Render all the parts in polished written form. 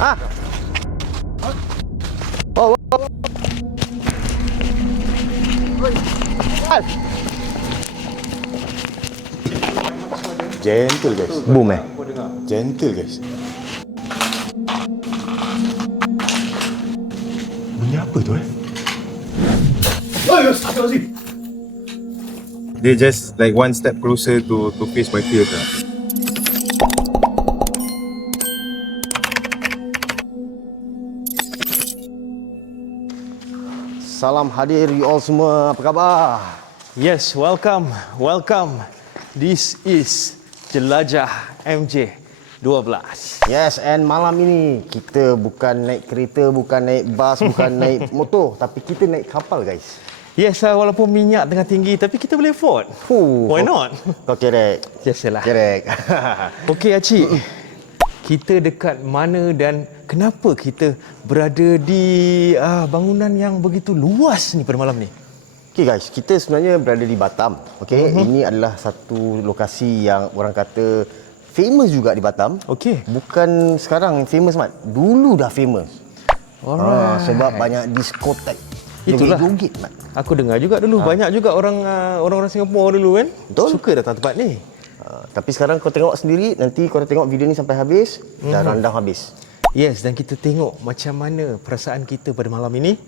Ah. Oh. Gentle guys. Boom Gentle guys. Bunyi apa tu Dia just like one step closer to face my fear lah. Salam hadir you all semua. Apa khabar? Yes, welcome. This is Jelajah MJ 12. Yes, and malam ini kita bukan naik kereta, bukan naik bas, bukan naik motor, tapi kita naik kapal, guys. Yes, walaupun minyak tengah tinggi, tapi kita boleh afford. Why not? Kau kerek. Biasalah. Kerek. Okey, Acik. Kita dekat mana dan kenapa kita berada di bangunan yang begitu luas ni pada malam ni? Okay guys, kita sebenarnya berada di Batam. Okay, ini adalah satu lokasi yang orang kata famous juga di Batam. Okey. Bukan sekarang famous, Mat. Dulu dah famous. Alright. Sebab banyak diskotek. Itulah. Joget-joget, Mat. Aku dengar juga dulu banyak juga orang-orang Singapura dulu kan. Betul. Suka datang tempat ni. Tapi sekarang kau tengok sendiri, nanti kau tengok video ni sampai habis, dah randang habis. Yes, dan kita tengok macam mana perasaan kita pada malam ini.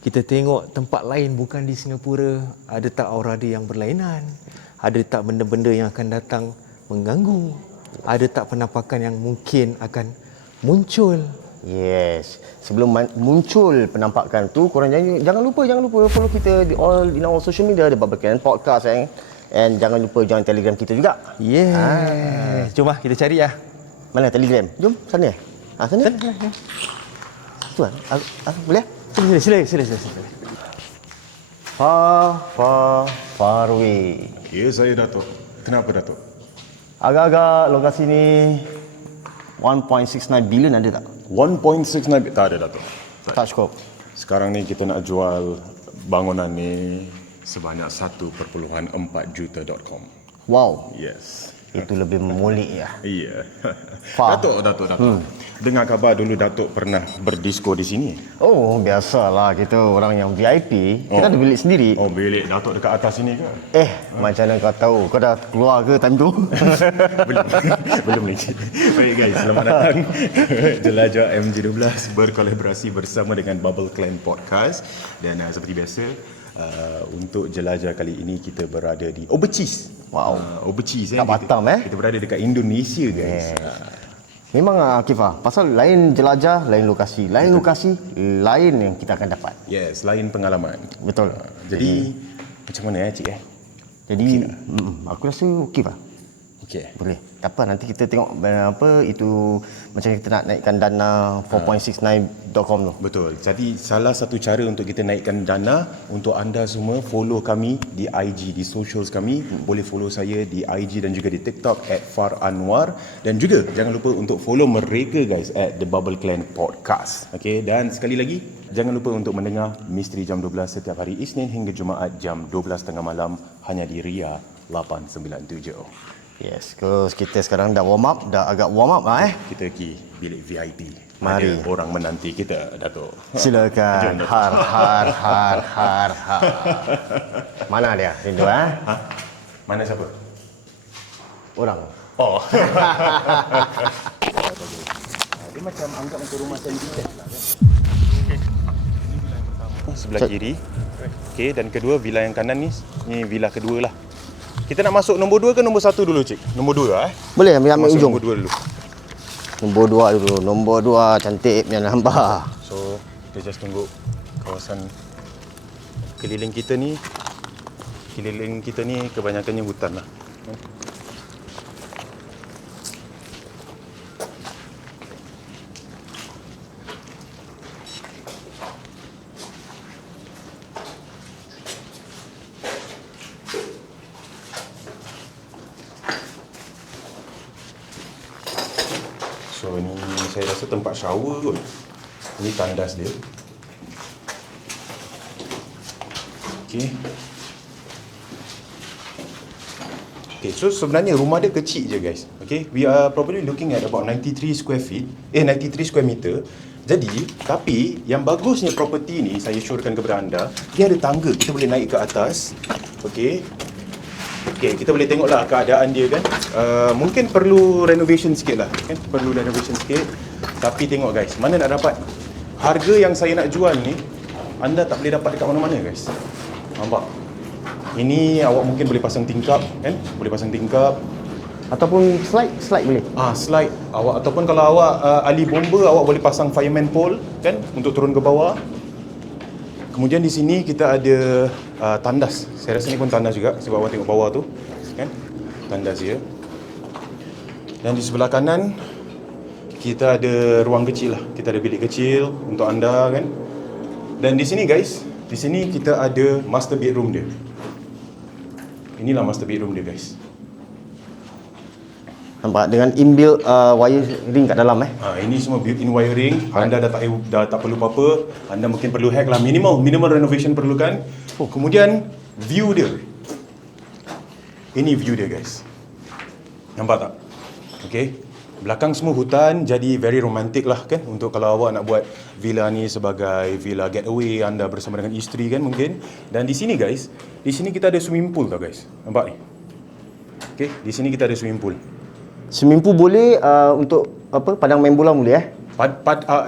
Kita tengok tempat lain bukan di Singapura, ada tak aura dia yang berlainan, ada tak benda-benda yang akan datang mengganggu, ada tak penampakan yang mungkin akan muncul. Yes. Sebelum muncul penampakan tu, korang jangan lupa follow kita di all in our social media, ada Bubbleclan Podcast and jangan lupa join Telegram kita juga. Yes. Jom kita cari lah. Mana Telegram? Jom sana. Sana. Tu boleh? Sila. Far away. Ya, saya Datuk. Kenapa Datuk? Agak-agak lokasi ni 1.69 bilion ada tak? 1.69 tak ada Datuk. Tak cukup. Sekarang ni kita nak jual bangunan ni sebanyak 1.4 juta.com. Wow. Yes. Itu lebih memulik ya. Iya. Faham. Datuk. Dengar kabar dulu Datuk pernah berdisko di sini. Oh, biasalah kita orang yang VIP, kita ada bilik sendiri. Oh, bilik Datuk dekat atas sini ke? Macam mana kau tahu? Kau dah keluar ke time tu? Belum lagi. Baik guys, selamat datang Jelajah MJ12 berkolaborasi bersama dengan Bubbleclan Podcast. Dan seperti biasa, untuk jelajah kali ini kita berada di Obercheese. Wow. Obercheese Kat Batam Kita berada dekat Indonesia guys. Memang Akifah, pasal lain jelajah, lain lokasi, lain yang kita akan dapat. Yes, lain pengalaman. Betul. Jadi macam mana Cik Jadi aku rasa okey lah. Okey. Boleh. Tak apa, nanti kita tengok apa itu macam kita nak naikkan dana 4.69.com tu. Betul. Jadi salah satu cara untuk kita naikkan dana, untuk anda semua follow kami di IG, di socials kami. Boleh follow saya di IG dan juga di TikTok @FarAnwar, dan juga jangan lupa untuk follow mereka guys @The Bubbleclan Podcast. Okey, dan sekali lagi jangan lupa untuk mendengar Misteri Jam 12 setiap hari Isnin hingga Jumaat jam 12.30 malam hanya di Ria 897. Yes, kita sekarang dah agak warm up lah Kita pergi bilik VIP. Mari. Ada orang menanti kita, Datuk. Silakan. Jom, Datuk. Har. Mana dia? Itu Mana siapa? Orang. Oh. Dia macam anggap macam rumah sendiri lah kan. Sebelah kiri. Okey, dan kedua villa yang kanan ni villa kedua lah. Kita nak masuk nombor 2 ke nombor 1 dulu, Cik? Nombor 2 Boleh ambil masuk ujung. Nombor 2 dulu. Nombor 2 cantik punya nampak. So, kita just tunggu kawasan keliling kita ni. Kebanyakannya hutan lah. So ni saya rasa tempat shower kot. Ini tandas dia. Okey. Okay, so sebenarnya rumah dia kecil je guys. Okay, we are probably looking at about 93 square square meter. Jadi, tapi yang bagusnya property ni, saya syorkan kepada anda, dia ada tangga, kita boleh naik ke atas. Okay, kita boleh tengoklah keadaan dia kan. Mungkin perlu renovation sikit lah kan, perlu renovation sikit. Tapi tengok guys, mana nak dapat harga yang saya nak jual ni, anda tak boleh dapat dekat mana-mana guys. Nampak? Ini awak mungkin boleh pasang tingkap kan, boleh pasang tingkap. Ataupun slide boleh. Slide awak, ataupun kalau awak ahli bomba, awak boleh pasang fireman pole kan untuk turun ke bawah. Kemudian di sini kita ada tandas. Saya rasa ni pun tandas juga sebab awak tengok bawah tu kan. Tandas dia. Dan di sebelah kanan kita ada ruang kecil lah. Kita ada bilik kecil untuk anda kan. Dan di sini guys, di sini kita ada master bedroom dia. Inilah master bedroom dia guys. Nampak dengan inbuilt wiring kat dalam Ini semua built-in wiring. Anda dah tak perlu apa-apa. Anda mungkin perlu hack lah. Minimal renovation perlukan. Kemudian view dia. Ini view dia guys. Nampak tak? Okay. Belakang semua hutan, jadi very romantic lah kan. Untuk kalau awak nak buat villa ni sebagai villa getaway, anda bersama dengan isteri kan mungkin. Dan di sini guys, di sini kita ada swimming pool tau guys. Nampak ni? Okay, di sini kita ada swimming pool. Swimming pool boleh untuk apa, padang main bola boleh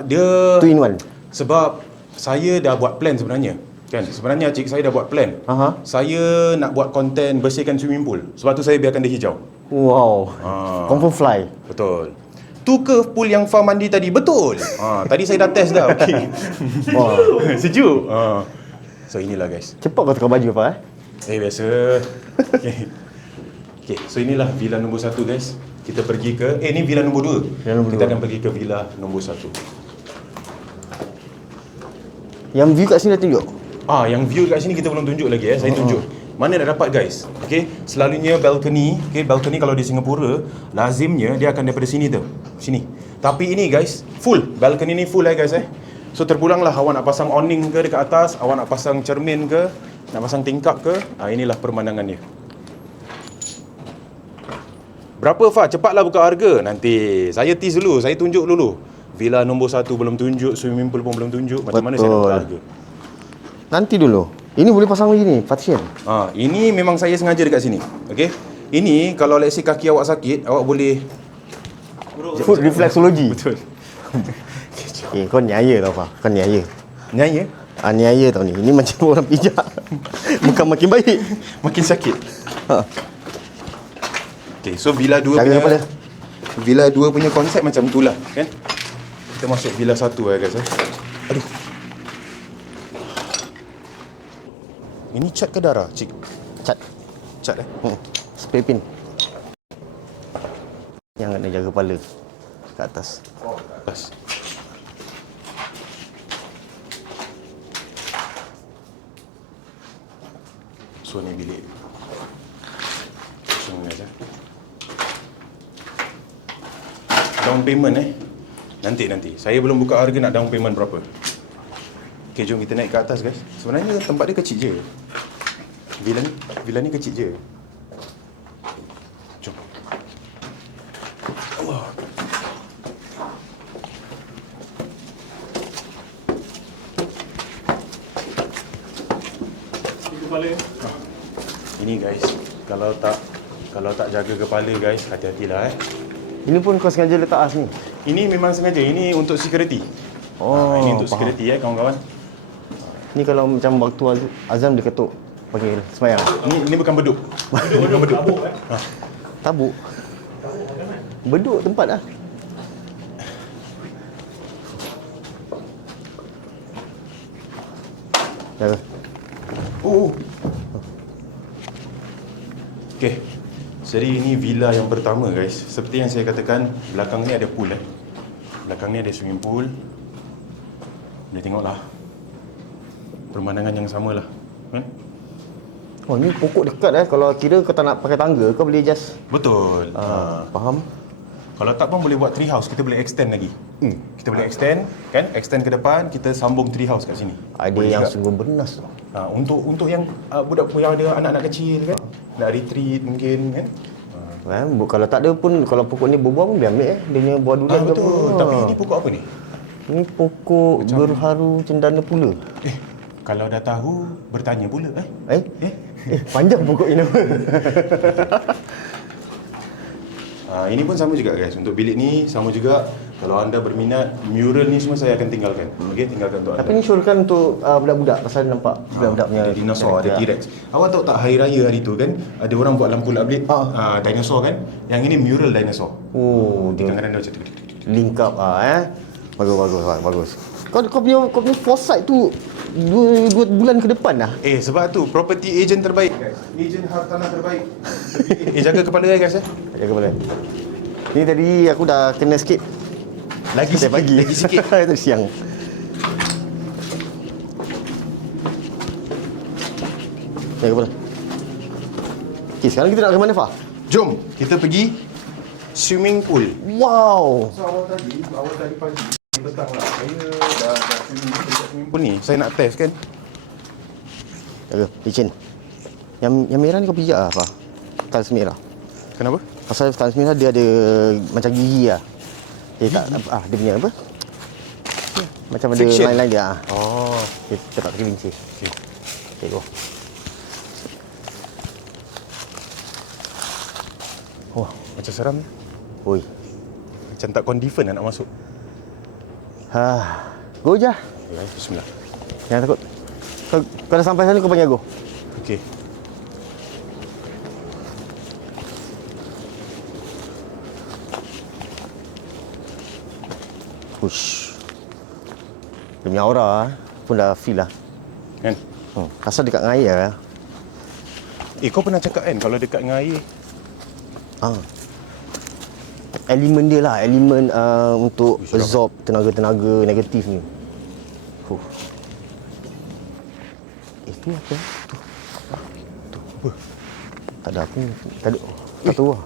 Dia 2 in 1. sebab saya dah buat plan sebenarnya. Kan? Sebenarnya cik saya dah buat plan. Saya nak buat konten bersihkan swimming pool. Sebab tu saya biarkan dia hijau. Wow. Confirm fly. Betul. Tu ke pool yang farm mandi tadi? Betul. Tadi saya dah test dah. Okey. Wow. Sejuk. So inilah guys. Cepat kau tukar baju apa Biasa. Okay, so inilah villa nombor 1 guys. Kita pergi ke ni villa nombor 2. Kita akan pergi ke villa nombor 1. Yang view kat sini dah tunjuk. Yang view kat sini kita belum tunjuk lagi saya tunjuk. Mana nak dapat guys? Okay, selalunya balcony, balcony kalau di Singapura lazimnya dia akan daripada sini tu. Sini. Tapi ini guys, full. Balcony ni full guys So terpulanglah awak nak pasang awning ke dekat atas, awak nak pasang cermin ke, nak pasang tingkap ke. Inilah pemandangan dia. Berapa Fah? Cepatlah buka harga. Nanti saya tease dulu, saya tunjuk dulu. Villa nombor 1 belum tunjuk, swimming pool pun belum tunjuk. Macam mana saya nak buka harga? Nanti dulu. Ini boleh pasang lagi ni, partition. Ini memang saya sengaja dekat sini. Okey. Ini kalau let's say kaki awak sakit, awak boleh Foot reflexology. Betul. Kau niaya tau Fah. Kau niaya. Niaya? Niaya tau ni. Ini macam orang pijak. Bukan makin baik. Makin sakit. Okay, so Villa 2 Cara apa dia? Villa 2 punya konsep macam itulah, kan? Kita masuk Villa 1 guys. Aduh. Ini cat ke darah, cik? Cat Spray pin. Yang kena jaga kepala kat atas. Atas. So ni bilik. So guys down payment nanti. Saya belum buka harga nak down payment berapa. Okay, jom kita naik ke atas guys. Sebenarnya tempat dia kecil je. Villa ni kecil je. Jom. Allah. Ini guys, kalau tak jaga kepala guys, hati-hatilah Ini pun kau sengaja letak as ni. Ini memang sengaja, ini untuk security. Ini untuk security kawan-kawan. Ni kalau macam waktu azan dia ketuk panggil sembahyang. Ini bukan beduk. Bukan beduk. Tabuk. Beduk tempat lah. Jaga. Okay. Jadi ini villa yang pertama guys. Seperti yang saya katakan, belakang ni ada pool Belakang ni ada swimming pool. Boleh tengoklah. Pemandangan yang samalah. Kan? Oh, ni pokok dekat Kalau kira kau tak nak pakai tangga, kau boleh just Betul. faham. Kalau tak pun boleh buat tree house, kita boleh extend lagi. Kita boleh extend, kan? Extend ke depan, kita sambung tree house kat sini. Ada boleh yang juga. sungguh bernas tu. Untuk yang budak yang ada anak-anak kecil kan, nak retreat mungkin kan. Kalau tak ada pun, kalau pokok ni berbuah pun boleh ambil Dia punya buah durian ke Betul. apa. Tapi ini pokok apa ni? Ni pokok gerharu cendana pula. Kalau dah tahu, bertanya pula Panjang pokok ini nama. Ini pun sama juga guys. Untuk bilik ni sama juga. Kalau anda berminat, mural ni semua saya akan tinggalkan. Okey, tinggalkan untuk anda. Tapi ni syurkan untuk budak-budak. Pasal nampak budak-budak punya Ada dinosaur, ada T-Rex. Awak tahu tak hari raya hari tu kan, ada orang buat lampu lablit dinosaur kan? Yang ini mural dinosaur. Oh, Di kadang-kadang dia macam tu. link up Bagus. Kau punya foresight tu 2 bulan ke depan dah. Sebab tu property agent terbaik guys. Agent hartanah terbaik. Jaga kepala guys Jaga kepala. Ni tadi aku dah kena sikit. Lagi sikit, pagi. lagi sikit. Itu siang. Jaga kepala. Okay, sekarang kita nak ke mana, Fah? Jom, kita pergi swimming pool. Wow. So awal tadi pagi petang lah. Saya dah swimming pool ni. Saya nak test kan. Jaga, licin. Yang merah ni kau pijak lah, Fah. Tiles merah. Kenapa? Pasal tiles merah dia ada macam gigi lah. Dia tak dia punya apa? Macam ada Friction. line-line dia. Oh, Kita tak pergi vinci. okey. Okay, go. Wah, macam seram ni. Oi. Macam tak confident nak masuk. Go je. Ya, bismillah. Jangan takut. Kau dah sampai sana kau panggil aku. Okey. Push. Dia punya aura pun dah feel lah. Kan? Asal dekat dengan air lah. Kau pernah cakap kan kalau dekat dengan air Elemen dia lah. Elemen untuk absorb tenaga-tenaga negatif ni. Tu apa? Tu apa? Tak ada aku. Tak ada. Tak tahu lah.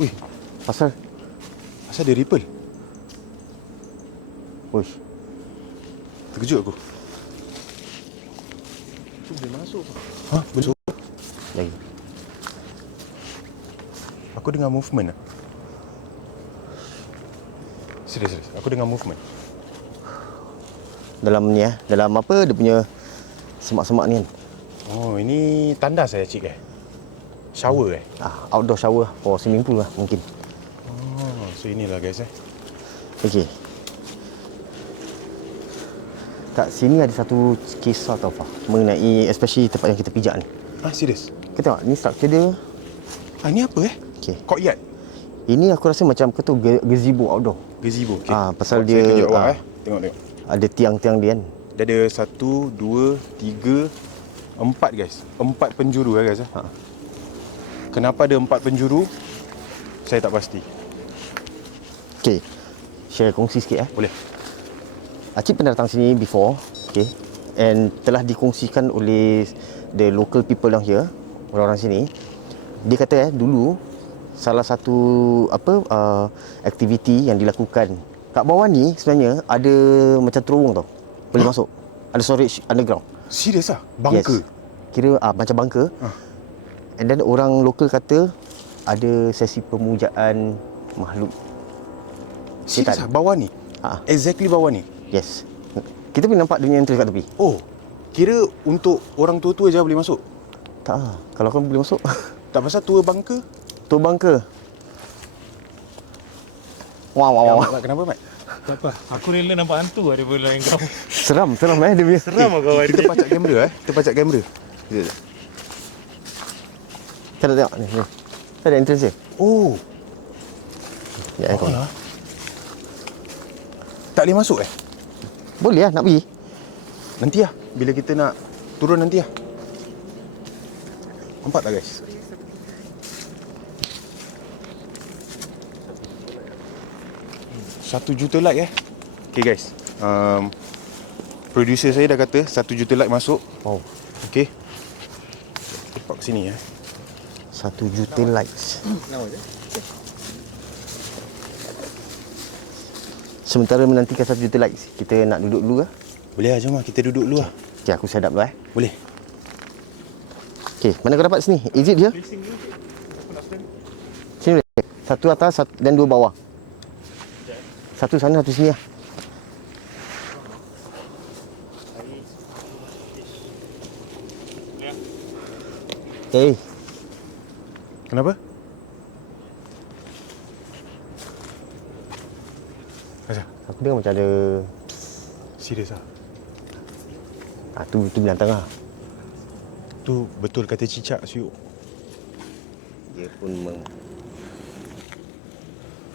Ui, Pasal asal dia ripple. Uish. Terkejut aku. Tu boleh masuk. Betul. Lagi. Aku dengar movement lah. Serius. Aku dengar movement. Dalam ni dalam apa dia punya semak-semak ni kan. Oh, ini tandas cik Shower Outdoor shower or swimming pool lah mungkin. Oh, so inilah guys Okey. Kat sini ada satu kisah tau Fah, mengenai especially tempat yang kita pijak ni. Serius? Kau tengok ni structure dia. Ini apa Okey. Courtyard? Ini aku rasa macam kau tu gazebo outdoor. Gazebo. Okay. Pasal Saya dia tunjuk awak Tengok. ada tiang-tiang dia kan. Dia ada 1, 2, 3, 4 guys. 4 penjuru guys Kenapa ada 4 penjuru? Saya tak pasti. Okey. Share kongsi sikit Boleh. Acik pernah datang sini before, okay, and telah dikongsikan oleh the local people down here, orang-orang sini. Dia kata dulu salah satu aktiviti yang dilakukan kat bawah ni sebenarnya ada macam terowong tau. Boleh masuk. Ada storage underground. Serius Bunker? Yes. Kira macam bunker. And then orang lokal kata ada sesi pemujaan makhluk. Serius Setan. Bawah ni? Exactly bawah ni? Yes. Kita boleh nampak dia entrance kat tepi. Oh, kira untuk orang tua-tua je boleh masuk? Tak lah. Kalau kau boleh masuk. Tak pasal tua bunker? Tu bunker. Wow. Mat, kenapa Mat? Tak apa. Aku rela nampak hantu daripada lain kau. Seram dia punya. Seram kau hari Kita pacak kamera Kita pacak kamera. Kita nak tengok ni. Ada entrance dia. Oh, Ya, kau. tak boleh masuk Boleh lah nak pergi. Nanti bila kita nak turun nanti Nampak tak guys? $1 juta like Okay guys, producer saya dah kata 1 juta like masuk. Oh, Okay, lepak ke sini 1 juta likes. Sementara menantikan 1 juta likes, kita nak duduk dulu ke? Boleh jom kita duduk dulu Okay, aku set up dulu Boleh. Okay, mana kau dapat sini? Is it here? Satu atas dan dua bawah. Satu sana, satu sini lah. Okay. Kenapa? Asal? Aku dengar macam ada... Serius ah? Tu binatang lah. Tu betul kata cicak siuk. Dia pun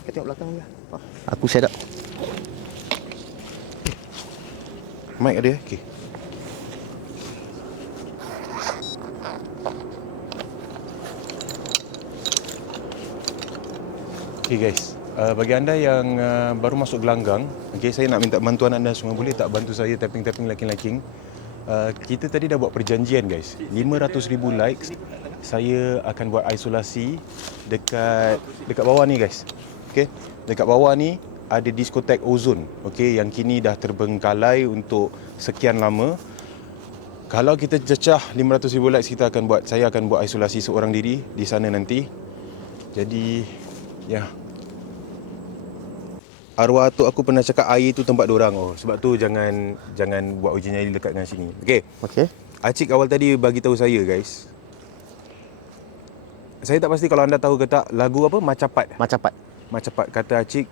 Kita tengok belakang dia. Aku set up. Mic ada okey. Okay guys, bagi anda yang baru masuk gelanggang, okay, saya nak minta bantuan anda semua. Boleh tak bantu saya tapping-tapping liking-liking? Kita tadi dah buat perjanjian guys, 500,000 likes saya akan buat isolasi dekat bawah ni guys. Okay, dekat bawah ni ada diskotek Ozon, okay, yang kini dah terbengkalai untuk sekian lama. Kalau kita cecah 500,000 likes, saya akan buat isolasi seorang diri di sana nanti. Jadi ya, arwah atuk aku pernah cakap air tu tempat diorang. Sebab tu jangan buat uji nyali dekat dengan sini. Okey. Okey. Acik awal tadi bagi tahu saya guys. Saya tak pasti kalau anda tahu ke tak lagu apa Macapat. Macapat kata Acik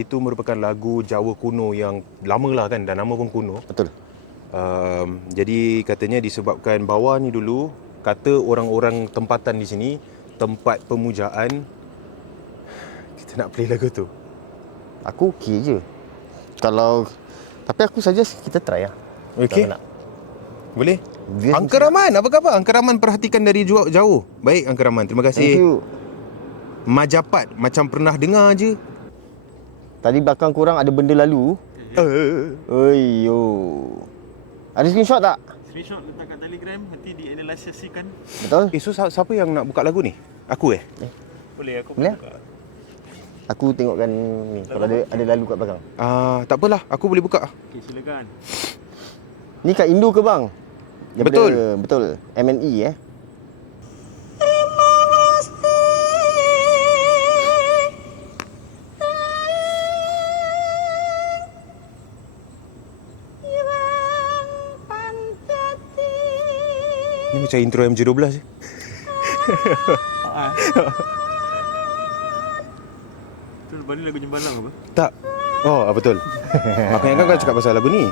itu merupakan lagu Jawa kuno yang lama lah kan, dan nama pun kuno. Betul. Jadi katanya disebabkan bawah ni dulu kata orang-orang tempatan di sini tempat pemujaan. Kita nak play lagu tu. Aku okey je. Tapi aku suggest kita try lah. Okey. Kalau nak. Boleh? Biar Angka Rahman, apa khabar? Angka Rahman perhatikan dari jauh. Baik Angka Rahman, terima Thank kasih. you. Majapat, macam pernah dengar je. Tadi belakang korang ada benda lalu. Oiyo. Ada screenshot tak? Screenshot letak kat Telegram, nanti dianalisasikan. Betul? So siapa yang nak buka lagu ni? Aku Boleh aku Boleh? buka. Aku tengokkan ni. Kalau ada lalu kat belakang. Tak apalah, aku boleh buka. Okey, silakan. Ni kat Indo ke bang? Betul. Betul. MNE Ni macam intro MJ12 je. Tu balik lagu Jembalang apa? Tak. Betul. Aku ingatkan kau cakap pasal lagu ni.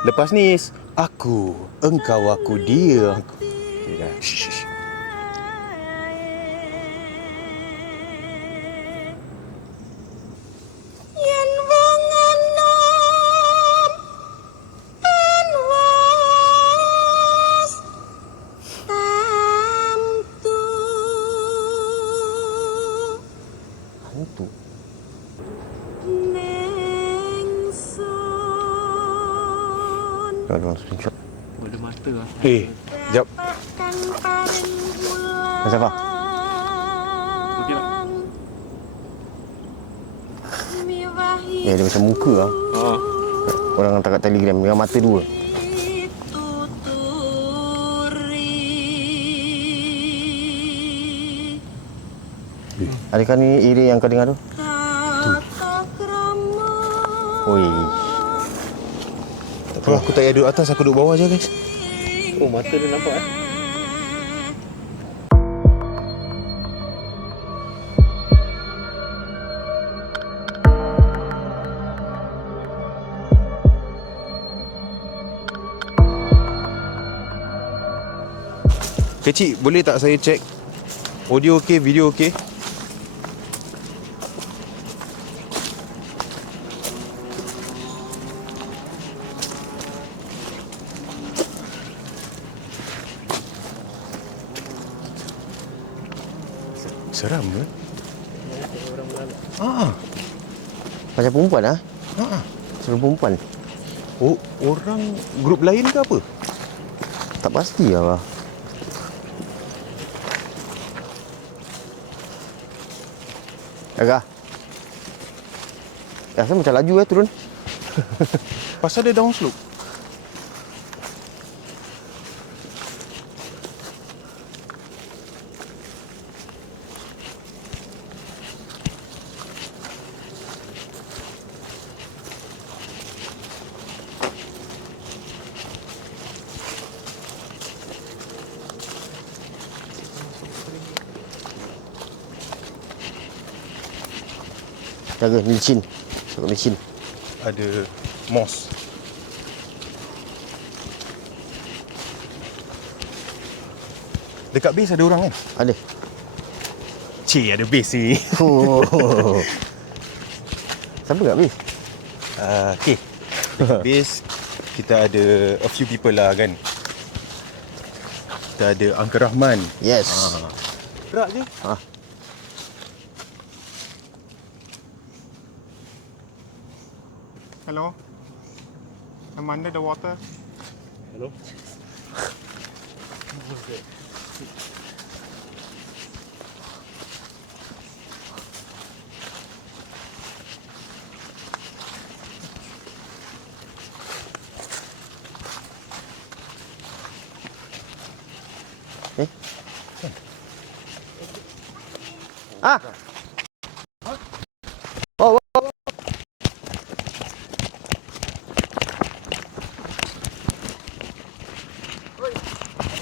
Lepas ni, aku, engkau, aku, dia. Okay, dah. Shh. Hantu. Kalau screenshot. Ada mata lah. Jap. Macam apa? Okey tak? Dia macam muka lah. Orang hantar kat Telegram dengan mata dua. Adakah ni area yang kau dengar tu? Oi. Tak apa, aku tak payah duduk atas, aku duduk bawah je guys. Oh, mata dia nampak Kecik, boleh tak saya cek audio okey, video okey? Seram ke? Macam perempuan lah. Suruh perempuan. Orang grup lain ke apa? Tak pasti lah. Agak. Rasa macam laju turun. Pasal dia down slope. Jaga licin. Takut licin. Ada moss. Dekat base ada orang kan? Ada. Cik, ada base ni. Oh. Siapa kat bis? Okay. Dekat base kita ada a few people lah kan. Kita ada Uncle Rahman. Yes. Gerak je. Hello? I'm under the water. Hello? Ah. Oh, oh, oh.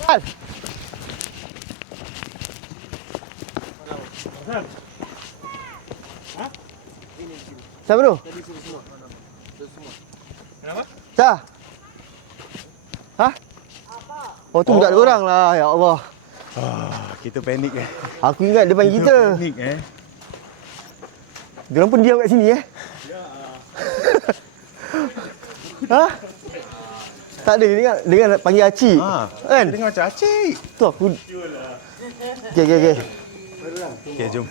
Al. Siapa tu? Kenapa? Sah. Hah? Oh tu budak orang lah. Ya Allah. Kita panik Aku ingat dia panggil kita. Panik Diorang pun diam kat sini Ha? Tak ada, dengar panggil Aci. Kan? Dengar macam acik. Tu aku. Okey. Okay, jom.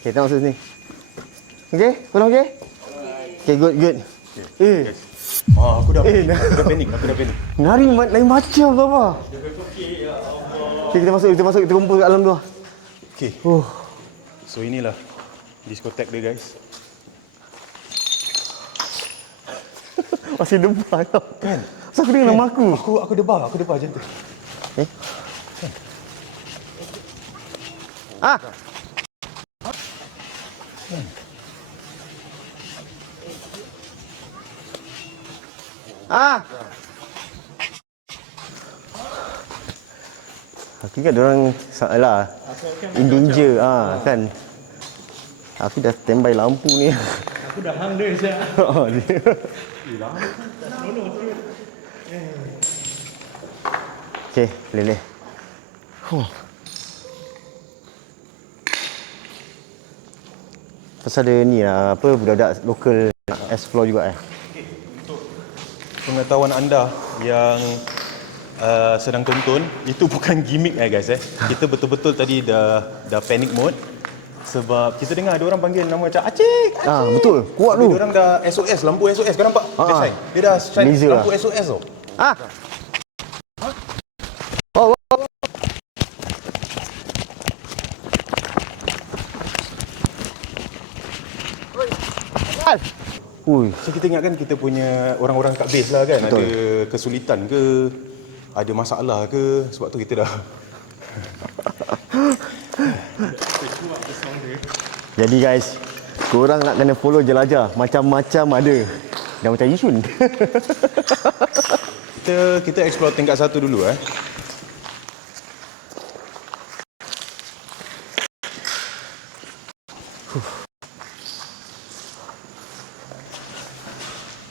Okey, kita masuk sini. Okey, korang okey? Okey, good. Aku dah Eh, panik. Aku dah panik. Nari lain macam ke apa? Okey, kita masuk, kita kumpul kat dalam tu. Okay. So inilah diskotek dia guys. Masih debar tau. Kan? Kenapa aku dengar nama aku? Aku debar macam tu. Ah. Ah. Aku ingat diorang salah. In danger kan. Aku dah standby lampu ni. Aku dah hang dia je. Okey, boleh. Pasal ada ni lah, apa budak-budak lokal nak explore juga Pengetahuan anda yang sedang tonton, itu bukan gimmick guys Kita betul-betul tadi dah panic mode. Sebab kita dengar ada orang panggil nama macam Acik. Betul, kuat Tapi tu. dia orang dah SOS, lampu SOS. Kau nampak? Dia shine. Dia dah shine Laser lampu lah. SOS tau. Oh. Ui, So kita ingatkan kita punya orang-orang kat base lah kan. Betul. Ada kesulitan ke, ada masalah ke, sebab tu kita dah jadi guys, korang nak kena follow jelajah. Macam-macam ada. Dah macam Yishun. kita explore tingkat 1 dulu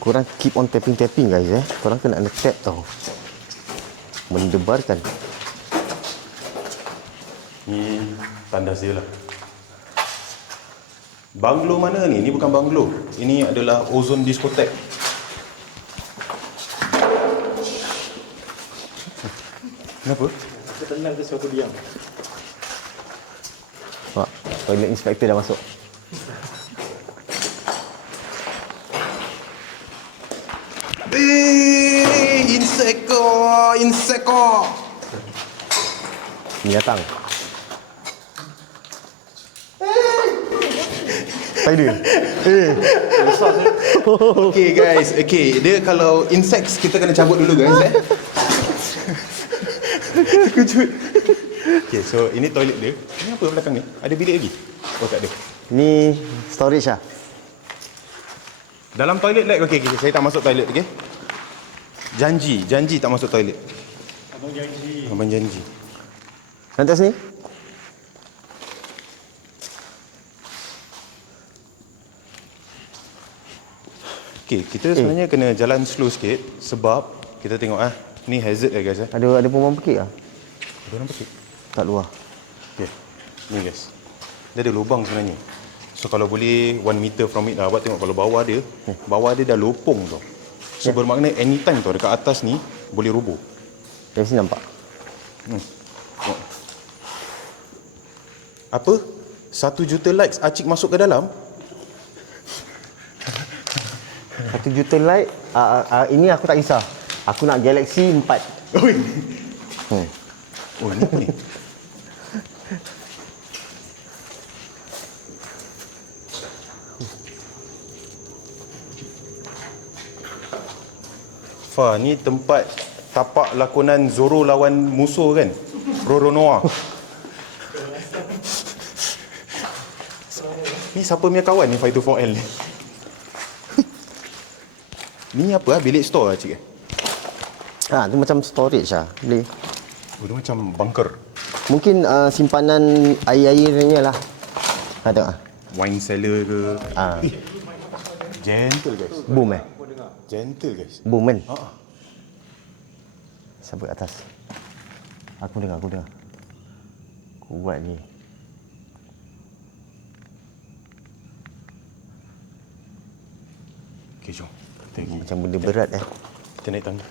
Korang keep on tapping guys Korang kena tap tau. Mendebarkan. Ni tandas dia lah. Banglo mana ni? Ni bukan banglo. Ini adalah ozone diskotek. Kenapa? Aku tenang ke suatu diam. Pak, toilet inspector dah masuk. Inseko. Ni datang. Spider. Okay guys, okay. Dia kalau insects kita kena cabut dulu guys Terkejut. Okay, so ini toilet dia. Ini apa belakang ni? Ada bilik lagi? Oh tak ada. Ni storage lah. Dalam toilet like okay, saya tak masuk toilet okay. Janji tak masuk toilet. Abang janji. Nanti atas ni. Okay, kita sebenarnya kena jalan slow sikit sebab kita tengok ni hazard guys Ada perempuan pekik lah. Ada orang pekik. Tak luar. Okay. Ni guys. Dia ada lubang sebenarnya. So kalau boleh 1 meter from it lah. Awak tengok kalau bawah dia dah lopong tau. So bermakna anytime tau dekat atas ni boleh roboh. Dari sini nampak. Tengok. Apa? 1 juta likes Acik masuk ke dalam? 1 juta like. Ini aku tak kisah. Aku nak Galaxy 4. Oi. Oh, ni apa ni? Fa, ni tempat tapak lakonan Zoro lawan musuh kan? Roronoa. Ni siapa punya kawan ni 524L ni? Ni apa bilik store lah cik Tu macam storage lah. Boleh. Oh, dia macam bunker. Mungkin simpanan air-airnya lah. Tengok ah. Wine cellar ke? Ah. Gentle guys. Boom Gentle guys. Boom kan? Ha. Sampai atas. Aku dengar. Kuat ni. Okay, jom. Kita pergi. Macam benda berat Kita naik tangga.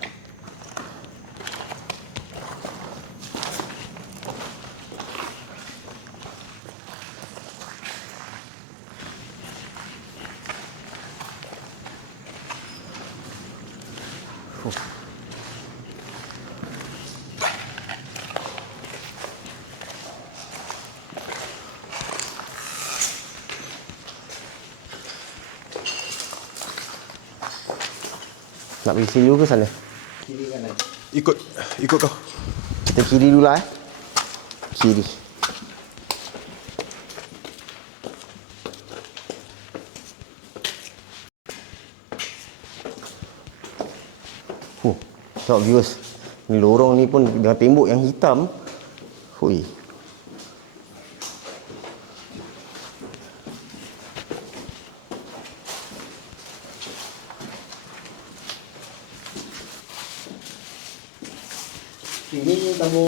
Nak pergi sini dulu ke sana? Ikut kau. Kita kiri dulu lah Kiri. Tengok viewers. Ni lorong ni pun dengan tembok yang hitam. Hui. Ini kamu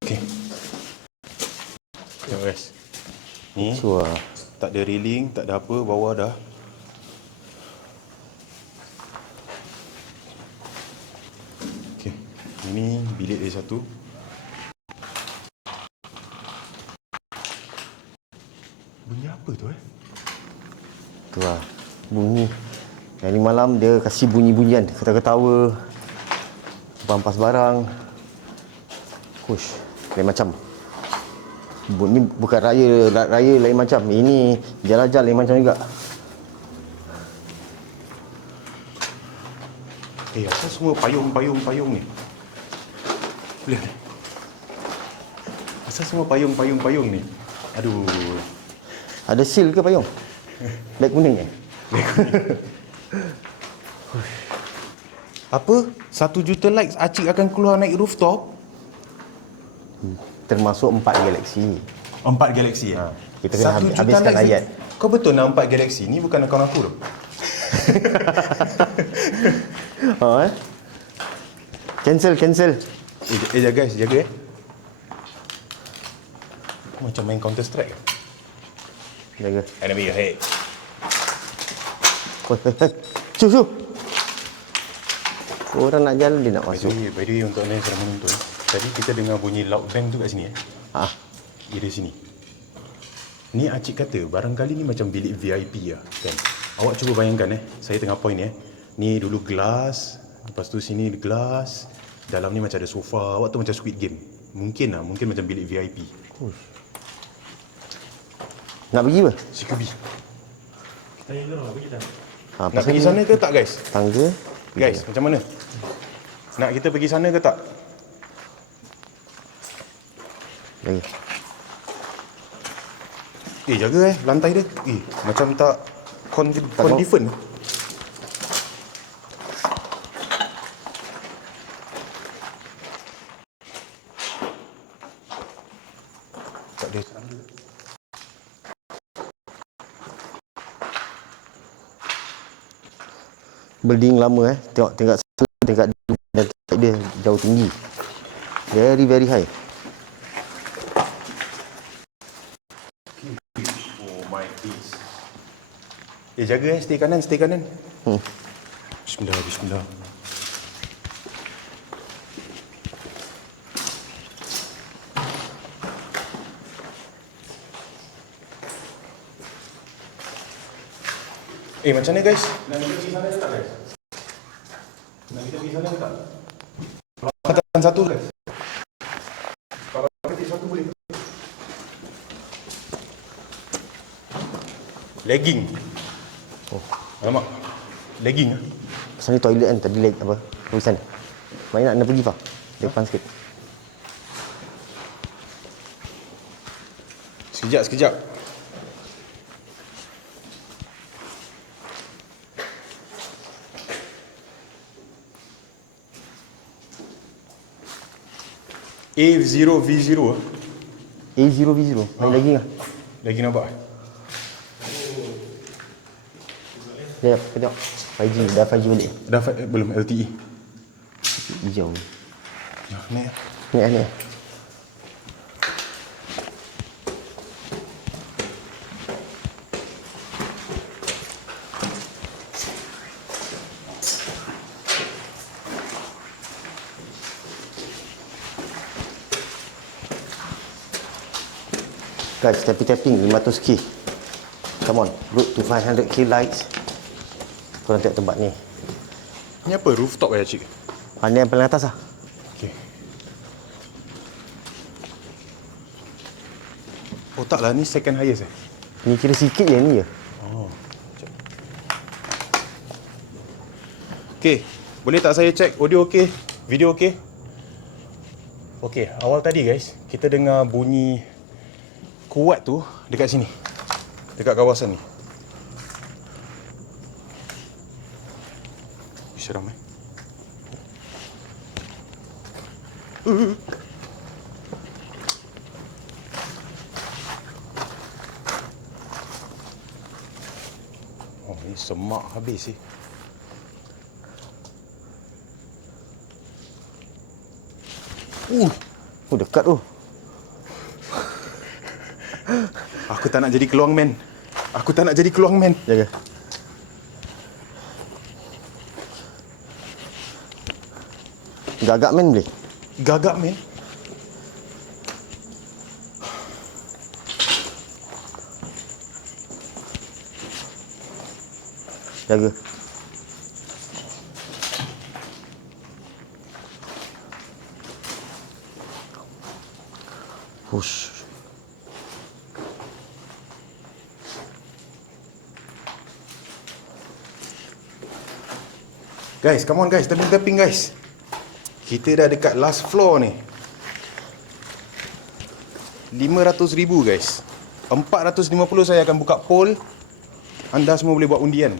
Okay. Tengok guys. Ni Suar. tak ada railing, tak ada apa, bawah dah. Okay. Ini bilik dia satu. Bunyi apa tu Tu lah. Bunyi. Yang ni malam dia kasih bunyi-bunyian. Ketawa-ketawa. Pampas barang. Hush. Lain macam. Ni bukan raya lain macam. Ini jalan-jalan lain macam juga. Asal semua payung ni? Lihat. Asal semua payung ni? Aduh. Ada seal ke payung? Beg kuning Apa? 1 juta likes Acik akan keluar naik rooftop? Termasuk 4 Galaxy. 4 Galaxy Kita kena 1 juta habiskan likes ayat. ni. Kau betul nak 4 Galaxy? Ni bukan akaun aku tu. Cancel. Jaga Macam main Counter Strike. Jaga. Enemy ahead. Su. Orang nak jalan dia nak masuk. By the way untuk anda yang sedang menonton, tadi kita dengar bunyi loud bang tu kat sini Area sini. Ni Acik kata barangkali ni macam bilik VIP lah kan. Awak cuba bayangkan saya tengah point ni dulu glass, lepas tu sini glass, dalam ni macam ada sofa. Awak tu macam Squid Game. Mungkin macam bilik VIP. Nak pergi apa? CQB. Tanya dulu lah, pergi tak? Nak pergi sana ke tak guys? Tangga. Guys, macam mana? Nak kita pergi sana ke tak? Jaga. Jaga lantai dia. Macam tak different. Tak ada serangga. building lama Tengok tingkat 1, tingkat 2 dan tingkat dia jauh tinggi. Very very high. Oh my days. Jaga stay kanan, stay kanan. Bismillah, bismillah. Macam mana guys? Nak kita pergi sana ke tak guys? Nak kita pergi sana ke tak? Kalau angkatan satu guys. Kalau angkatan satu boleh. Lagging. Oh, alamak. Lagging ah. Pasal ni toilet kan tadi leg apa? Pergi sana. Mana nak pergi Fah? Depan sikit. Sekejap, sekejap. A0V0 ah. A0V0. Main lagi lah. Lagi nampak? Sekejap, sekejap. 5G, dah 5G balik. Dah belum LTE. Hijau. Naik. Ni. Guys, tapping 500k. Come on, road to 500k likes. Korang tengok tempat ni. Ni apa? Rooftop cik? Ni yang paling atas lah. Okay. Oh taklah, ni second highest Ni kira sikit je ni je. Oh. Okay, boleh tak saya check audio okey? Video okey? Okey, awal tadi guys, kita dengar bunyi kuat tu dekat sini. Dekat kawasan ni. Seram Oh, ni semak habis sih. Oh, dekat tu. Aku tak nak jadi keluang man. Aku tak nak jadi keluang man. Jaga. Gagak men boleh? Gagak man. Jaga. Push. Guys, come on guys, tapping guys. Kita dah dekat last floor ni. 500,000 guys. 450 saya akan buka poll. Anda semua boleh buat undian.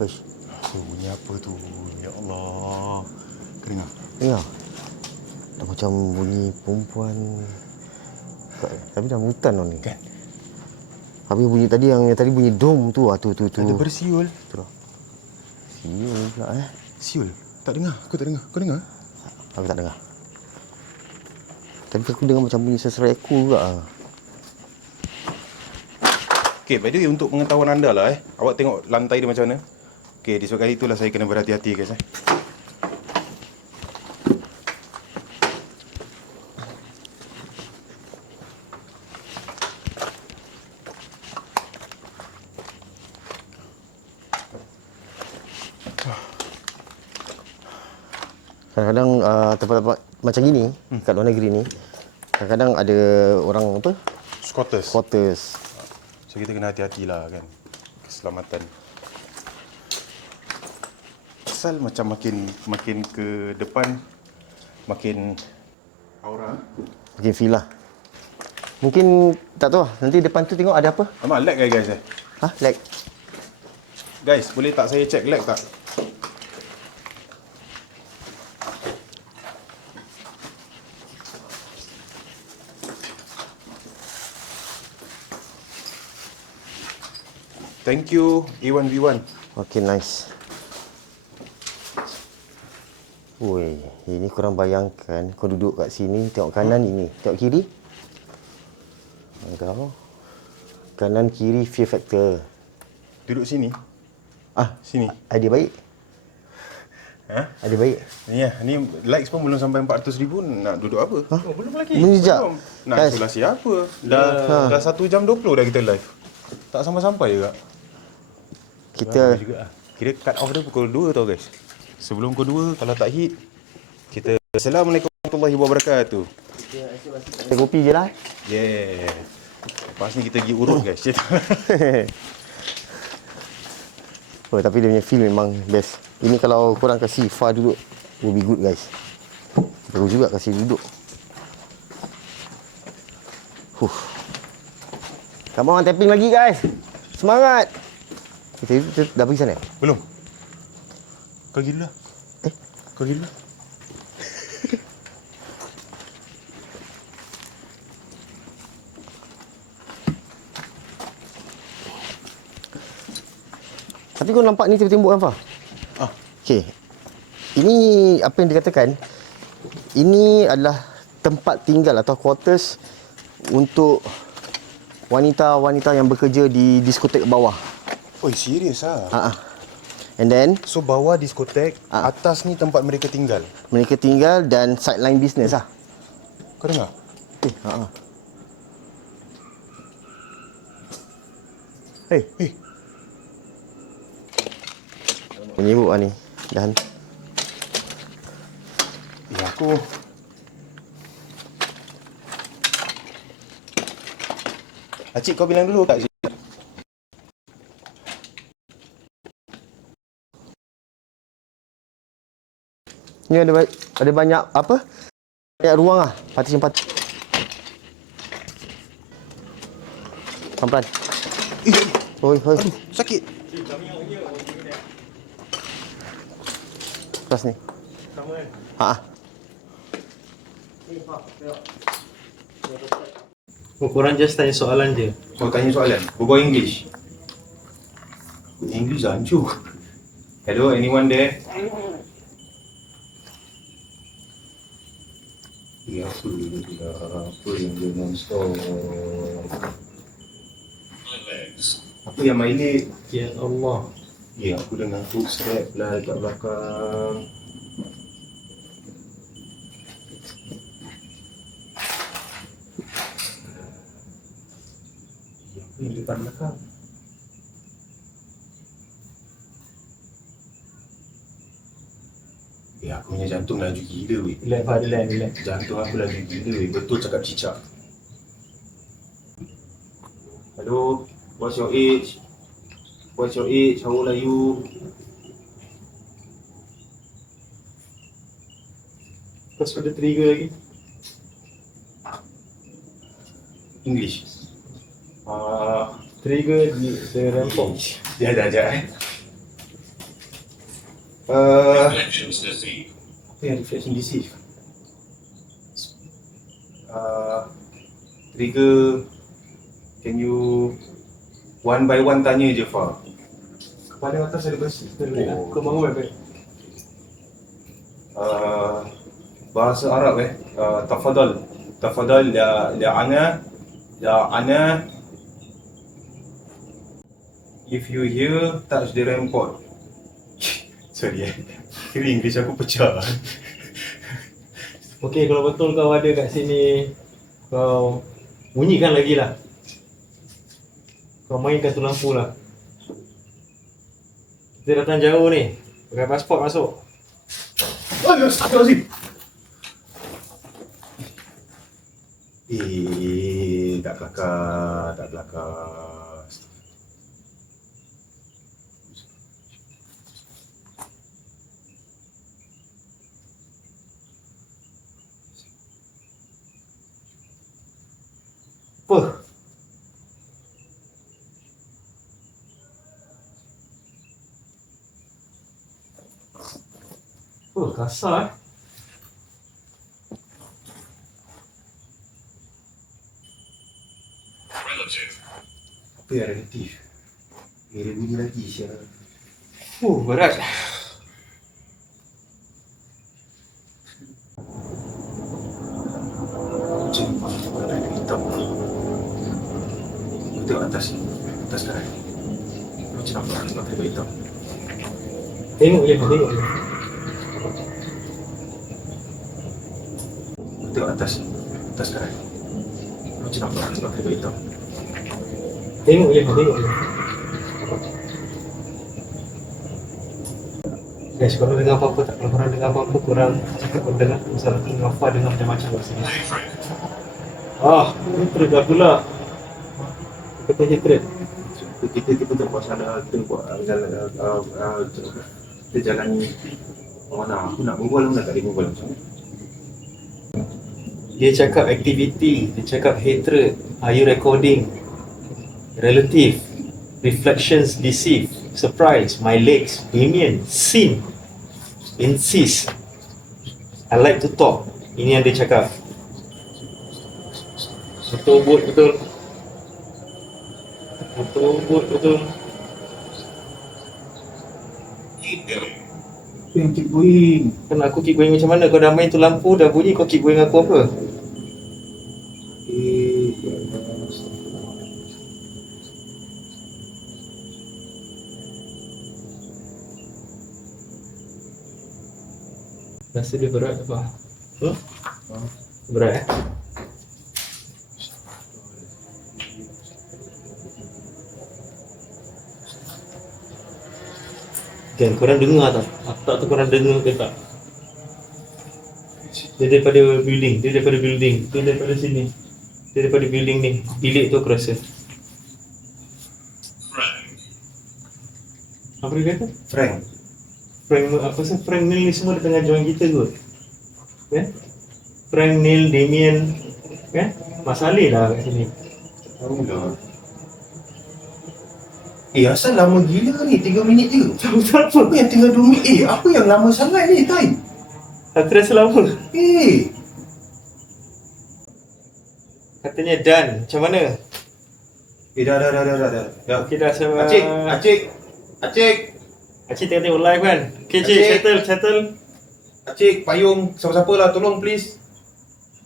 Push. Bunyi apa tu? Ya Allah. Keringat. Ya. Dah macam bunyi perempuan. Tapi dah mutan tau ni. Kan? Habis bunyi tadi yang tadi bunyi dom tu. Tu. Ada bersiul. Tu lah. Siul pula Siul? Tak dengar. Aku tak dengar. Kau dengar? Aku tak dengar. Tapi aku dengar macam bunyi seserai ekor juga. Okay, by the way untuk pengetahuan anda lah awak tengok lantai dia macam mana? Okay, disebabkan itulah saya kena berhati-hati guys Kadang-kadang tempat-tempat macam gini kat luar negeri ni, kadang-kadang ada orang apa? Squatters. So kita kena hati-hati lah kan. Keselamatan. Pasal macam makin ke depan makin aura. Makin feel lah. Mungkin tak tahu lah. Nanti depan tu tengok ada apa? Amat lag guys Lag. Guys, boleh tak saya check lag tak? Thank you, A1V1. Okay, nice. Woi, ini korang bayangkan kau duduk kat sini, tengok kanan ini, tengok kiri. Kau kanan kiri fear factor. Duduk sini. Ah, Sini. idea baik. Ha? Idea baik. Ni likes pun belum sampai 400,000, nak duduk apa? Oh, belum lagi. Menjejak. Belum. Nak Guys, isolasi apa? Dah 1 jam 20 dah kita live. Tak sampai-sampai juga. kita Juga ah. Kira cut off dia pukul 2 tau guys. Sebelum pukul 2 kalau tak hit kita Assalamualaikum warahmatullahi wabarakatuh. kita kopi je lah. Yeah. Lepas ni kita pergi urut guys. Oh, tapi dia punya feel memang best. Ini kalau korang kasih Far duduk, will be good guys. Baru juga kasih duduk. Come on, tapping lagi guys. Semangat. Kita dah pergi sana? Belum. Kau pergi dulu lah. Kau pergi dulu. Tapi kau nampak ni tembok kan, Fah? Okey. Ini apa yang dikatakan, ini adalah tempat tinggal atau quarters untuk wanita-wanita yang bekerja di diskotek bawah. Oh, serius ah. And then So bawah diskotek, Ah. atas ni tempat mereka tinggal. mereka tinggal dan sideline business lah. Kau dengar? Hey. Menyibuk lah ni. Dan Ya aku Acik kau bilang dulu tak? ni ada banyak apa? Banyak ruang lah. Partition. Pelan-pelan. Hoi. Sakit. Kelas ni. Sama kan? Oh, korang just tanya soalan je. Kau tanya soalan. Berbual English. English hancur. Hello, anyone there? Ya, apa yang dia non-stop? Apa yang Maili? Ya Allah. Ya, aku dengar footstep lah dekat belakang. Ya, apa yang dekat belakang? Ya, aku punya jantung laju gila weh. Relax Fah, relax. Jantung aku laju gila weh. Betul cakap cicak. Hello, what's your age? What's your age? How old are you? Lepas ada trigger lagi. English. Trigger di rempong. Sekejap. Apa yang reflection deceive? Trigger, can you one by one tanya je Fah? Kepala atas ada bersih. Kau bangun baik-baik. Bahasa Arab Tafadhal ya ana if you hear touch the RAM port. Sorry kira English aku pecah. Okey, kalau betul kau ada kat sini, kau bunyikan lagi lah. Kau mainkan tu lampu lah. Kita datang jauh ni. Pakai pasport masuk. Astagfirullahaladzim. Tak kelakar. Apa? Oh, kasar eh. Apa yang relatif? Dia bunyi lagi siapa? Berat. Macam ada hitam. Kau tengok atas ni. Atas dah. Macam nampak ada hitam. Tengok je. Kau tengok atas ni. Atas dah. Macam nampak ada hitam. Tengok je. Guys, kalau dengar apa-apa tak, kalau korang dengar apa-apa, korang cakap korang dengar masalah tu Nafa dengar macam-macam kat sini. Hatred dah pula. Kata hatred. Kita tak buat salah, kita buat kita jalan mana aku nak berbual aku nak tak boleh berbual macam ni. Dia cakap activity, dia cakap hatred. Are you recording? Relative. Reflections deceive. Surprise. My legs. Damien. Sin. Insist. I like to talk. Ini yang dia cakap. Betul. Yang keep going. Kan aku keep going macam mana? Kau dah main tu lampu dah bunyi, kau keep going aku apa? Rasa dia berat apa? Berat eh? Kan korang dengar tak? Aku tak tahu korang dengar ke tak? Dia daripada building, dia daripada sini. Dia daripada building ni. Bilik tu aku rasa. Apa dia kata? Frank. Apa sih? Frank, Neil ni semua dia tengah join kita kot. Kan? Frank, Neil, Damien, kan? Mas Ali dah kat sini. Tahu dah. Asal lama gila ni, 3 minit je. Apa yang tinggal 2 minit? Apa yang lama sangat ni, Tai? Aku rasa lama. Katanya done. Macam mana? Dah. Okey dah. Acik. Acik tengah tengok live kan? Okay cik, settle. Acik, payung siapa-siapa lah, tolong please.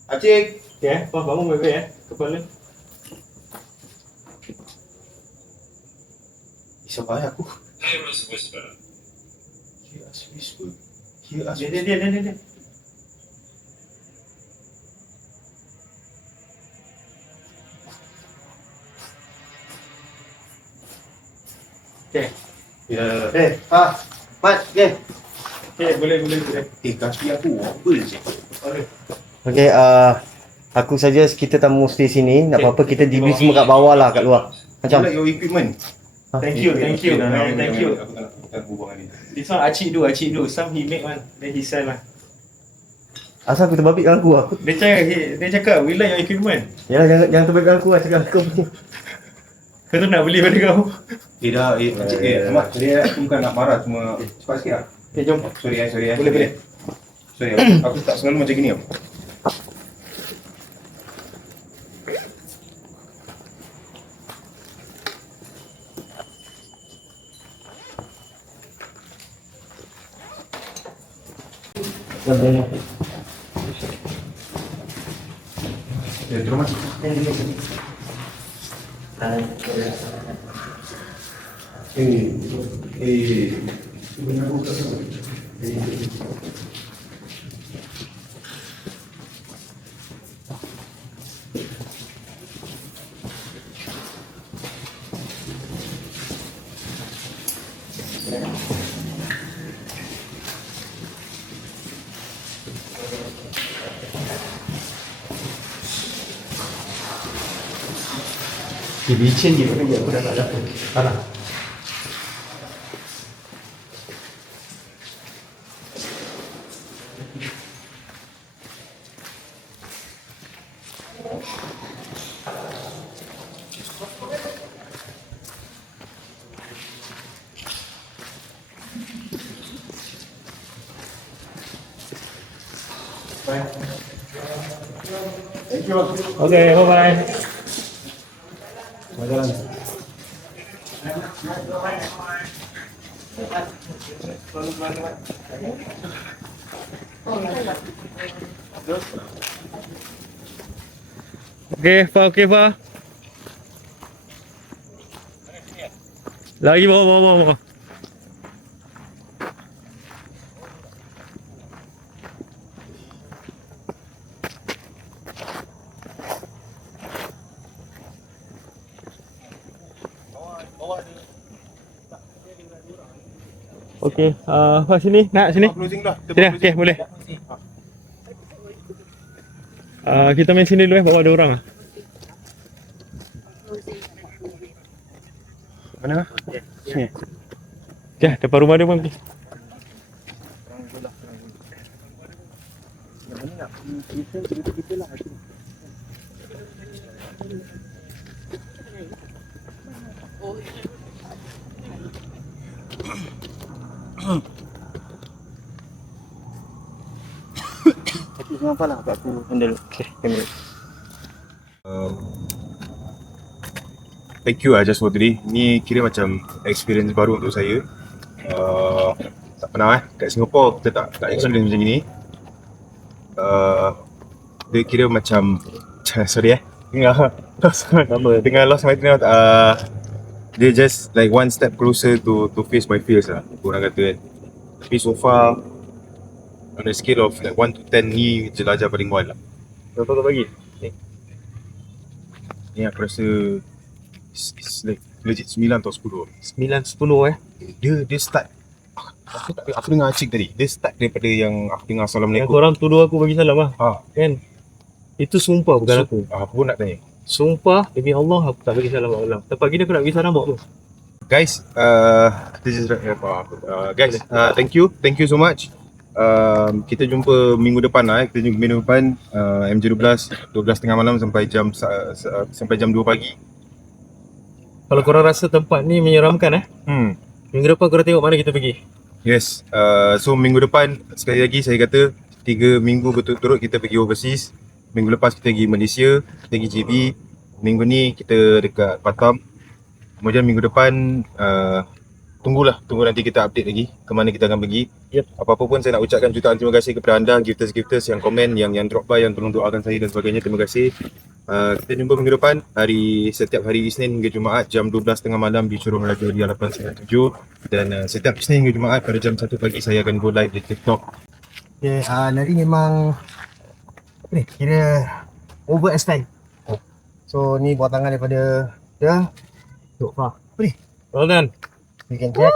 Acik. Okay bangun baik-baik kepala. Siapa aku? Hear us whisper. Dia. Okay. Mat, okay. Okay, boleh. Kaki aku wobble je. Okay, aku suggest kita tak mau stay sini. Nak apa-apa kita dibeli semua kat bawah lah, kat luar. Macam Like your equipment. Thank you. Thank Man, thank you. Aku tak nak berbual ni. This one Acik do. Some he make one, then he sell lah. asal aku terbabit dengan aku. Dia cakap we like your equipment. Yalah, jangan terbabit dengan aku lah. Cakap aku. Kau tu nak beli pada kau. Acik, Mat, aku bukan nak marah, cuma cepat sikit lah. Okay, jom. Sorry. Boleh. Sorry, aku tak selalu macam gini. Terima kasih. Licin je aku dah tak ada. Parah. Okay, bye-bye. Okay, Fa. Lagi bawa. Okey, Fa sini, nak sini. Closing dah. Sini, okey, boleh. Kita main sini dulu bawa 2 orang ah. Mana? Sini. Okey, depan rumah dia pun. Thank you just for today. Ni kira macam experience baru untuk saya. Tak pernah kat Singapore kita tak experience macam ni. Dia kira macam sorry dengan lost my train of dia just like one step closer to face my fears lah, korang kata kan. Tapi so far on a scale of like 1 to 10 ni jelajah paling bawah lah. Berapa kau bagi? Ni aku rasa it's like legit 9 atau 10. 9-10 Dia start aku dengar Acik tadi. Dia start daripada yang aku dengar Yang Assalamualaikum. korang tuduh aku bagi salam lah. Kan? Itu sumpah bukan aku. Aku pun nak tanya. Sumpah demi Allah aku tak bagi salam kat orang. Tempat gini aku nak bagi salam buat apa? Guys, this is guys, thank you so much. Kita jumpa minggu depan lah. Kita jumpa minggu depan MJ12 12.30 malam sampai jam 2 pagi. Kalau korang rasa tempat ni menyeramkan minggu depan korang tengok mana kita pergi. Yes, so minggu depan sekali lagi saya kata 3 minggu berturut-turut kita pergi overseas. Minggu lepas kita pergi Malaysia, kita pergi JB. Minggu ni kita dekat Batam. Kemudian minggu depan tunggu nanti kita update lagi ke mana kita akan pergi. Apa-apa pun saya nak ucapkan jutaan terima kasih kepada anda, gifters yang komen, yang drop by, yang tolong doakan saya dan sebagainya. Terima kasih. Kita jumpa minggu depan setiap hari Isnin hingga Jumaat jam 12.30 malam di Showroom Radio Dia 897 dan setiap Isnin hingga Jumaat pada jam 1 pagi saya akan go live di TikTok. Okay, Nari memang apa ni, kira overextend. So ni buat tangan daripada dia Tok Fah. Apa ni? Well done. You can check.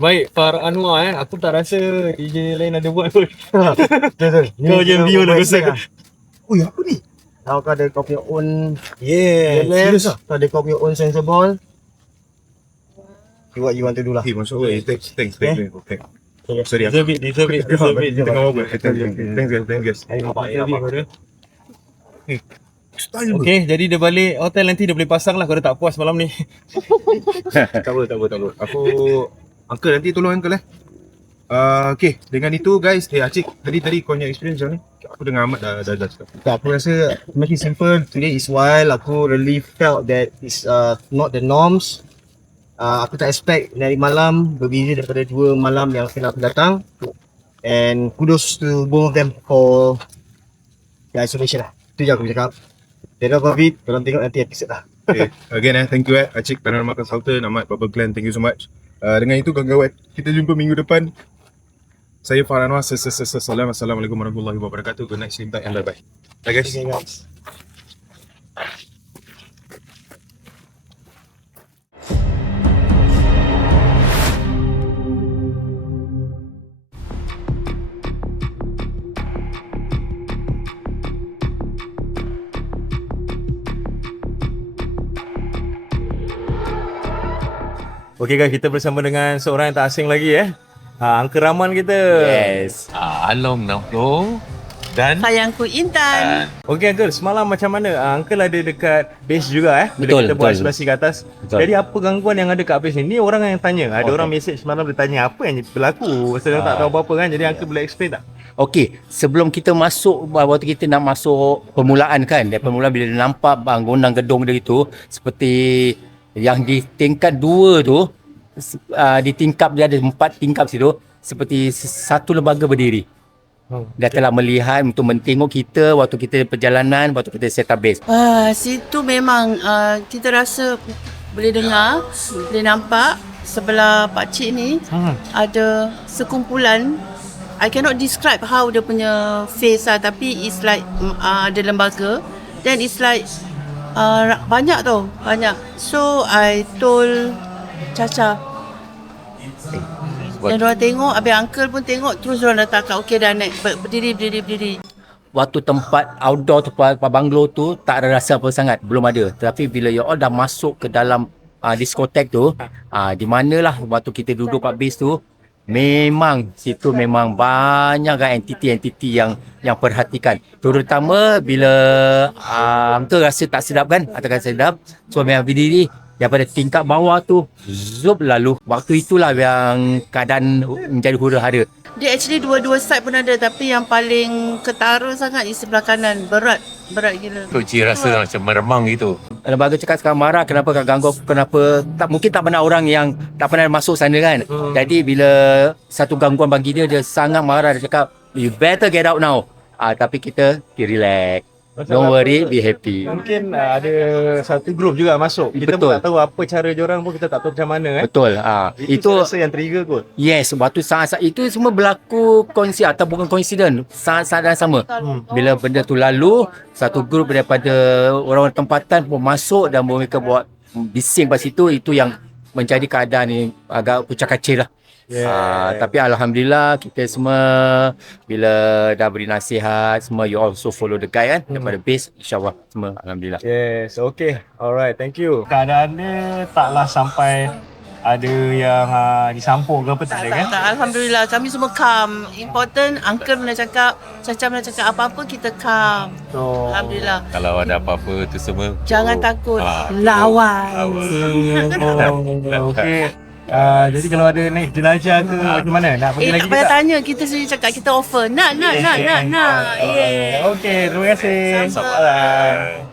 Baik, Far Anwar aku tak rasa DJ lain ada buat pun. Betul. Kau je view dah besar. Ui, apa ni? Kau ada kau punya own Serius ah? kau ada kau punya own sensor ball. Do what you want to do lah. Hey, masuk thanks. Sorry Deserve it. Tengah over. Thanks guys. Okay, jadi dia balik hotel nanti dia boleh pasang lah kalau dia tak puas malam ni. Tak apa. Aku uncle nanti tolong uncle okay, dengan itu guys, Acik tadi kau punya experience macam ni? Aku dengar Ahmad dah cakap. Tak, aku rasa make it simple. Today is wild. Aku really felt that it's not the norms. Aku tak expect dari malam berbeza daripada 2 malam yang akan datang. And kudos to both of them for the isolation lah. Itu je aku cakap. Then above it, korang tengok nanti episode lah. Okay. Again thank you Acik, Panorama Consultant, Ahmad, Bubble Clan, thank you so much. Dengan itu kawan-kawan, kita jumpa minggu depan. Saya Far Anwar. Assalamualaikum warahmatullahi wabarakatuh. Good night, sleep tight and bye-bye. Bye guys. Okay guys. Okay guys, kita bersama dengan seorang yang tak asing lagi Uncle Rahman kita. Yes. Along Naflo dan Sayangku Intan. Okay Uncle, semalam macam mana? Uncle ada dekat base juga bila kita buat isolasi ke atas. Jadi apa gangguan yang ada kat base ni? Ni orang yang tanya. Ada orang message semalam dia tanya apa yang berlaku. Saya tak tahu apa-apa kan. Jadi Uncle boleh explain tak? Okey, sebelum kita masuk, waktu kita nak masuk permulaan kan, dari permulaan bila nampak bangunan gedung dia itu, seperti yang di tingkat 2 tu, di tingkap dia ada 4 tingkap situ, seperti satu lembaga berdiri. Dia telah melihat untuk mentengok kita waktu kita perjalanan, waktu kita set up base. Situ memang kita rasa boleh dengar, boleh nampak sebelah pakcik ni ada sekumpulan. I cannot describe how dia punya face lah, tapi it's like ada lembaga, then it's like banyak tau, banyak. So I told Caca, dan diorang tengok, habis uncle pun tengok, terus diorang dah takut, okey dah naik, berdiri. Waktu tempat outdoor tu, banglo tu, tak ada rasa apa sangat, belum ada. Tapi bila you all dah masuk ke dalam diskotek tu, di manalah waktu kita duduk kat base tu, memang situ memang banyak kan entiti-entiti yang perhatikan. Terutama bila uncle rasa tak sedap kan, atau kan sedap, so memang berdiri daripada tingkat bawah tu, zup lalu. Waktu itulah yang keadaan menjadi hura-hara. Dia actually dua side pun ada, tapi yang paling ketara sangat di sebelah kanan. Berat gila. Tok Cik rasa macam meremang gitu. Lembaga cakap sekarang marah, kenapa kau ganggu, kenapa mungkin tak pernah orang yang tak pernah masuk sana kan. Jadi bila satu gangguan bagi dia sangat marah, dia cakap you better get out now. Tapi kita relax. Don't worry, be happy. Mungkin ada satu grup juga masuk. Kita Betul. pun tak tahu apa cara diorang pun, kita tak tahu macam mana Betul. Itu rasa yang trigger kot. Yes, waktu saat itu semua berlaku koinsid atau bukan koinsiden, saat dan sama. Bila benda tu lalu, satu grup daripada orang-orang tempatan pun masuk dan mereka buat bising kat situ, itu yang menjadi keadaan ni agak pucak-kacir lah. Tapi Alhamdulillah kita semua bila dah beri nasihat, semua you also follow the guide kan, daripada base, insyaAllah semua Alhamdulillah. Yes, okay. Alright, thank you. Keadaan dia taklah sampai ada yang disampuk ke apa, tak ada kan? Tak, Alhamdulillah kami semua calm. Important, uncle boleh cakap, Caca boleh cakap apa-apa, kita calm. So, Alhamdulillah. Kalau ada apa-apa tu semua, Jangan takut, lawan. okay. Jadi kalau ada naik jenazah ke macam mana? Nak pergi lagi Tak payah tanya, kita sendiri cakap, kita offer. Nak. Yeah. Okay, terima kasih. Bye.